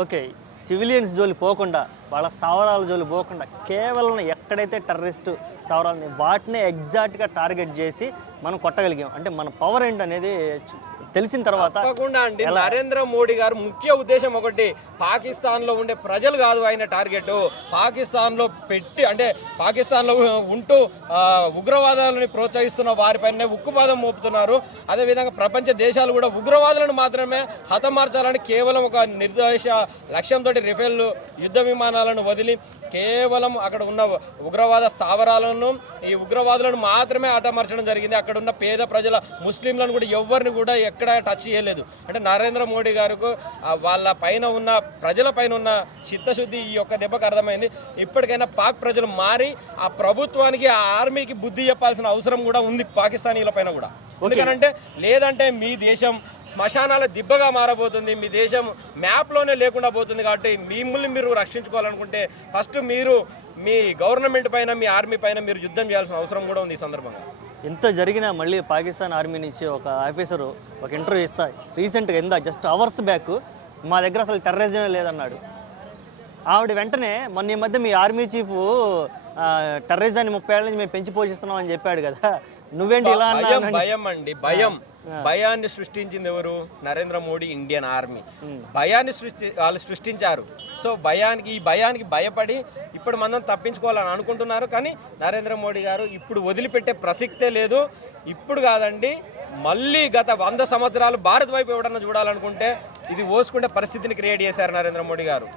Okay. Civilians జోలి పోకుండా, వాళ్ళ స్థావరాల జోలి పోకుండా కేవలం ఎక్కడైతే టెర్రరిస్ట్ స్థావరాలని వాటినే ఎగ్జాక్ట్‌గా టార్గెట్ చేసి మనం కొట్టగలిగాం. అంటే మన పవర్ ఏంటనేది తెలిసిన తర్వాత తప్పకుండా అండి. నరేంద్ర మోడీ గారు ముఖ్య ఉద్దేశం ఒకటి, పాకిస్తాన్లో ఉండే ప్రజలు కాదు ఆయన టార్గెట్. పాకిస్తాన్లో పెట్టి అంటే పాకిస్తాన్లో ఉంటూ ఉగ్రవాదాలను ప్రోత్సహిస్తున్న వారిపైనే ఉక్కుపాదం మోపుతున్నారు. అదేవిధంగా ప్రపంచ దేశాలు కూడా ఉగ్రవాదులను మాత్రమే హతమార్చాలని కేవలం ఒక నిర్దేశ లక్ష్యంతో రిఫేల్ యుద్ధ విమానాలను వదిలి కేవలం అక్కడ ఉన్న ఉగ్రవాద స్థావరాలను, ఈ ఉగ్రవాదులను మాత్రమే హతమార్చడం జరిగింది. అక్కడ ఉన్న పేద ప్రజల ముస్లింలను కూడా ఎవరిని కూడా ఎక్కడ టచ్ చేయలేదు. అంటే నరేంద్ర మోడీ గారికి వాళ్ళ పైన ఉన్న ప్రజల పైన ఉన్న చిత్తశుద్ధి ఈ యొక్క దెబ్బకు అర్థమైంది. ఇప్పటికైనా పాక్ ప్రజలు మారి ఆ ప్రభుత్వానికి, ఆ ఆర్మీకి బుద్ధి చెప్పాల్సిన అవసరం కూడా ఉంది పాకిస్తానీల పైన కూడా. ఎందుకనంటే లేదంటే మీ దేశం శ్మశానాల దిబ్బగా మారబోతుంది, మీ దేశం మ్యాప్లోనే లేకుండా పోతుంది. కాబట్టి మిమ్మల్ని మీరు రక్షించుకోవాలనుకుంటే ఫస్ట్ మీరు మీ గవర్నమెంట్ పైన, మీ ఆర్మీ పైన మీరు యుద్ధం చేయాల్సిన అవసరం కూడా ఉంది ఈ సందర్భంగా. ఎంత జరిగినా మళ్ళీ పాకిస్తాన్ ఆర్మీ నుంచి ఒక ఆఫీసరు ఒక ఇంటర్వ్యూ ఇస్తా రీసెంట్గా జస్ట్ అవర్స్ బ్యాక్ మా దగ్గర అసలు టెర్రరిజమే లేదన్నాడు. ఆవిడ వెంటనే మొన్న ఈ మధ్య మీ ఆర్మీ చీఫ్ టెర్రరిజాన్ని 30 ఏళ్ళ నుంచి మేము పెంచి పోషిస్తున్నాం అని చెప్పాడు కదా, నువ్వేంటి ఇలా అన్నా? భయం అండి, భయాన్ని సృష్టించింది ఎవరు? నరేంద్ర మోడీ, ఇండియన్ ఆర్మీ భయాన్ని వాళ్ళు సృష్టించారు. సో ఈ భయానికి భయపడి ఇప్పుడు మనం తప్పించుకోవాలని అనుకుంటున్నారు. కానీ నరేంద్ర మోడీ గారు ఇప్పుడు వదిలిపెట్టే ప్రసక్తే లేదు. ఇప్పుడు కాదండి, మళ్ళీ గత 100 సంవత్సరాలు భారత్ వైపు ఎవడన్నా చూడాలనుకుంటే ఇది ఓసుకుంటే పరిస్థితిని క్రియేట్ చేశారు నరేంద్ర మోడీ గారు.